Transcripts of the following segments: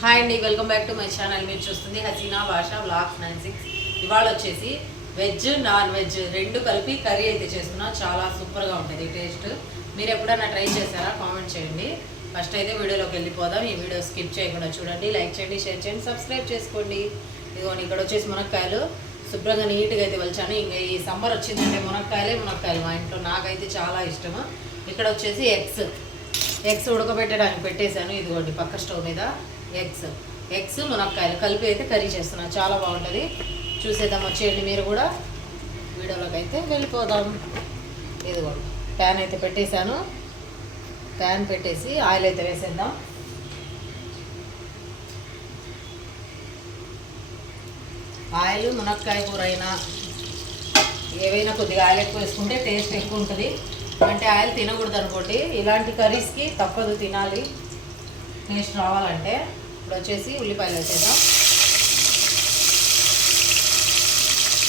Hi అండి, welcome back to my channel. మీరు చూస్తుంది హసీనా భాష బ్లాగ్స్ 96. ఇవాళ వచ్చేసి వెజ్ నాన్ వెజ్ రెండు కలిపి కర్రీ అయితే చేస్తున్నా. చాలా సూపర్గా ఉంటుంది టేస్ట్. మీరు ఎప్పుడైనా ట్రై చేశారా? కామెంట్ చేయండి. ఫస్ట్ అయితే వీడియోలోకి వెళ్ళిపోదాం. ఈ వీడియో స్కిప్ చేయకుండా చూడండి, లైక్ చేయండి, షేర్ చేయండి, సబ్స్క్రైబ్ చేసుకోండి. ఇదిగోండి, ఇక్కడ వచ్చేసి మునక్కాయలు శుభ్రంగా నీట్గా అయితే వలిచాను. ఇంకా ఈ సమ్మర్ వచ్చిందంటే మునక్కాయలు మా ఇంట్లో నాకైతే చాలా ఇష్టము. ఇక్కడ వచ్చేసి ఎగ్స్ ఉడకబెట్టడానికి పెట్టేశాను. ఇదిగోండి పక్క స్టవ్ మీద ఎగ్స్ మునక్కాయలు కలిపి అయితే కర్రీ చేస్తున్నాను. చాలా బాగుంటుంది. చూసేద్దాం, వచ్చేయండి మీరు కూడా. వీడియోలోకి అయితే వెళ్ళిపోదాం. ఇదిగోండి ప్యాన్ అయితే పెట్టేశాను. ప్యాన్ పెట్టేసి ఆయిల్ అయితే వేసేద్దాం. ఆయిల్ మునక్కాయ కూర అయినా ఏవైనా కొద్దిగా ఆయిల్ ఎక్కువ వేసుకుంటే టేస్ట్ ఎక్కువ ఉంటుంది. అంటే ఆయిల్ తినకూడదు అనుకోండి, ఇలాంటి కర్రీస్కి తప్పదు, తినాలి టేస్ట్ రావాలంటే. ఇప్పుడు వచ్చేసి ఉల్లిపాయలు వేసేద్దాం.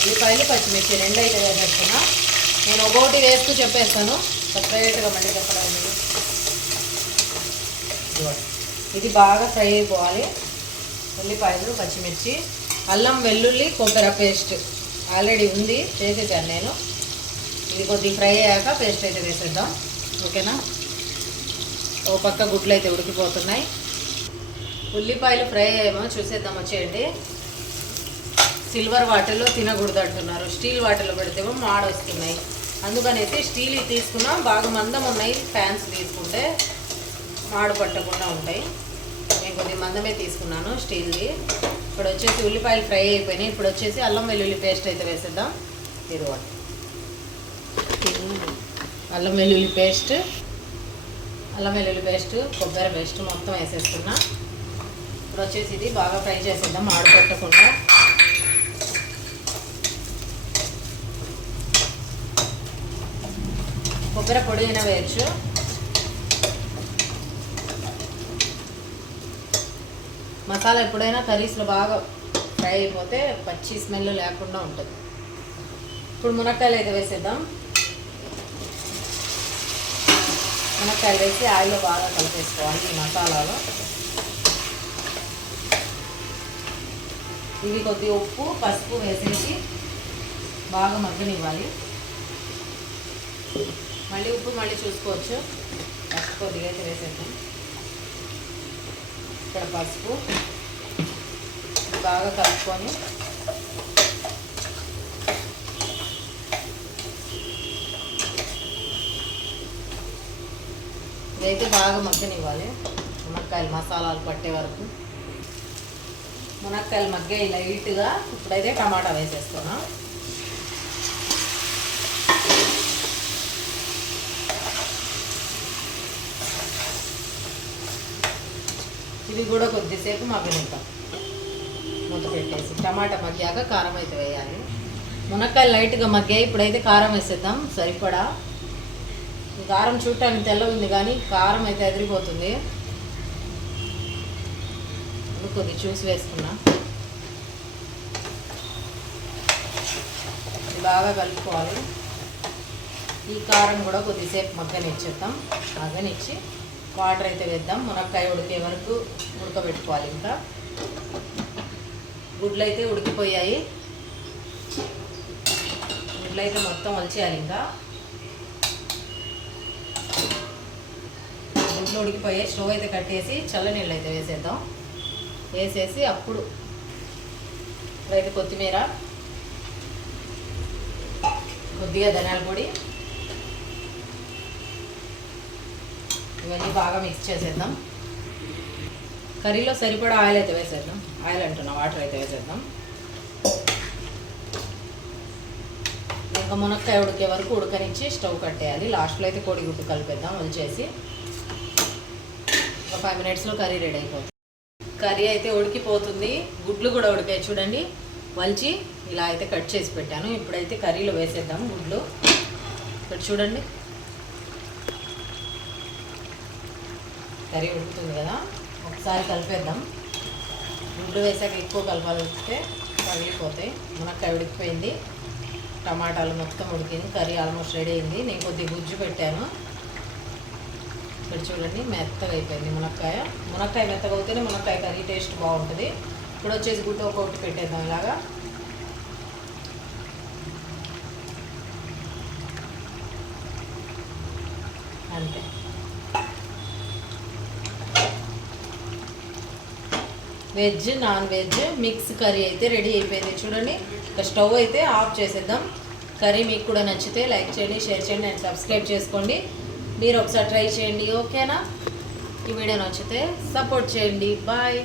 ఉల్లిపాయలు పచ్చిమిర్చి రెండు అయితే వేసేస్తున్నా. నేను ఒక్కొక్కటి వేస్తూ చెప్పేస్తాను, సపరేట్గా మళ్ళీ చెప్పడం. ఇది బాగా ఫ్రై అయిపోవాలి. ఉల్లిపాయలు పచ్చిమిర్చి, అల్లం వెల్లుల్లి కొబ్బరి పేస్ట్ ఆల్రెడీ ఉంది, చేసేసాను నేను. ఇది కొద్దిగా ఫ్రై అయ్యాక పేస్ట్ అయితే వేసేద్దాం. ఓకేనా? ఓ పక్క గుడ్లు అయితే ఉడికిపోతున్నాయి. ఉల్లిపాయలు ఫ్రై అయ్యేమో చూసేద్దాం, వచ్చేయండి. సిల్వర్ వాటిల్లో తినకూడదు అంటున్నారు, స్టీల్ వాటిల్లో పెడితేమో మాడొస్తున్నాయి. అందుకనేసి స్టీల్ తీసుకున్నా. బాగా మందం ఉన్నాయి ప్యాన్స్, తీసుకుంటే మాడు పట్టకుండా ఉంటాయి. నేను కొద్దిగా మందమే తీసుకున్నాను స్టీల్ది. ఇప్పుడు వచ్చేసి ఉల్లిపాయలు ఫ్రై అయిపోయినాయి. ఇప్పుడు వచ్చేసి అల్లం వెల్లుల్లి పేస్ట్ అయితే వేసేద్దాం. ఇదిగోండి అల్లం వెల్లుల్లి పేస్ట్, కొబ్బరి పేస్ట్ మొత్తం వేసేస్తున్నా. ఇప్పుడు వచ్చేసి ఇది బాగా ఫ్రై చేసేద్దాం, ఆడపెట్టకుండా. కొబ్బరి పొడి అయినా వేయచ్చు. మసాలా ఎప్పుడైనా కర్రీస్లో బాగా ఫ్రై అయిపోతే పచ్చి స్మెల్ లేకుండా ఉంటుంది. ఇప్పుడు మునక్కాయలు అయితే వేసేద్దాం. మునక్కాయలు వేసి ఆయిల్లో బాగా కలిపేసుకోవాలి ఈ మసాలాలో. ఇవి కొద్దిగా ఉప్పు పసుపు వేసేసి బాగా మగ్గనివ్వాలి. మళ్ళీ ఉప్పు మళ్ళీ చూసుకోవచ్చు. పసుపు కొద్దిగా అయితే వేసేద్దాం. ఇక్కడ పసుపు బాగా కలుపుకొని ఇదైతే బాగా మగ్గనివ్వాలి. మునక్కాయలు మసాలాలు పట్టే వరకు. మునక్కాయలు మగ్గాయి లైట్గా. ఇప్పుడైతే టమాటా వేసేస్తున్నాం. ఇది కూడా కొద్దిసేపు మగ్గనిద్దాం మూత పెట్టేసి. టమాటా మగ్గాక కారం అయితే వేయాలి. మునక్కాయలు లైట్గా మగ్గాయి. ఇప్పుడైతే కారం వేసేద్దాం సరిపడా. కారం చూడటానికి తెల్లగా ఉంది కానీ కారం అయితే ఎదిరిపోతుంది. కొద్ది చూసి వేసుకున్నా. బాగా కలుపుకోవాలి. ఈ కారం కూడా కొద్దిసేపు మగ్గనిచ్చేద్దాం. మగ్గనిచ్చి వాటర్ అయితే వేద్దాం. మునక్కాయ ఉడికే వరకు ఉడకబెట్టుకోవాలి. ఇంకా గుడ్లు అయితే ఉడికిపోయాయి. గుడ్లు అయితే మొత్తం వలిచేయాలి. ఇంకా గుడ్లు ఉడికిపోయాయి. స్టవ్ అయితే కట్టేసి చల్లనీళ్ళు అయితే వేసేద్దాం. వేసేసి అప్పుడు ఇప్పుడైతే కొత్తిమీర, కొద్దిగా ధనియాల పొడి ఇవన్నీ బాగా మిక్స్ చేసేద్దాం. కర్రీలో సరిపడా ఆయిల్ అయితే వేసేద్దాం. ఆయిల్ అంటున్నా, వాటర్ అయితే వేసేద్దాం. ఇంకా మునక్కాయ ఉడికే వరకు ఉడకనిచ్చి స్టవ్ కట్టేయాలి. లాస్ట్లో అయితే కోడిగుడ్డు కలిపేద్దాం వలిచేసి. ఒక 5 మినిట్స్లో కర్రీ రెడీ అయిపోతుంది. కర్రీ అయితే ఉడికిపోతుంది. గుడ్లు కూడా ఉడికాయి చూడండి. వలిచి ఇలా అయితే కట్ చేసి పెట్టాను. ఇప్పుడైతే కర్రీలో వేసేద్దాం గుడ్లు. ఇక్కడ చూడండి, కర్రీ ఉడుకుతుంది కదా, ఒకసారి కలిపేద్దాం. గుడ్లు వేసాక ఎక్కువ కలపాలిస్తే పగిలిపోతాయి. మునక్కాయ ఉడికిపోయింది, టమాటాలు మొత్తం ఉడికింది, కర్రీ ఆల్మోస్ట్ రెడీ అయింది. నేను కొద్దిగా గుజ్జు పెట్టాను. ఇక్కడ చూడండి మెత్తగా అయిపోయింది మునక్కాయ. మునక్కాయ మెత్తగా అవుతేనే మునక్కాయ కర్రీ టేస్ట్ బాగుంటుంది. ఇప్పుడు వచ్చేసి గుడ్డు ఒక్కొక్కటి పెట్టేద్దాం ఇలాగా. అంతే. Veg non veg mix curry అయితే రెడీ అయిపోయింది చూడండి. ఇక స్టవ్ అయితే ఆఫ్ చేసేద్దాం. కర్రీ మీకు కూడా నచ్చితే లైక్ చేయండి, షేర్ చేయండి అండ్ సబ్స్క్రైబ్ చేసుకోండి. మీరు ఒకసారి ట్రై చేయండి, ఓకేనా? ఈ వీడియో నచ్చితే సపోర్ట్ చేయండి. బాయ్.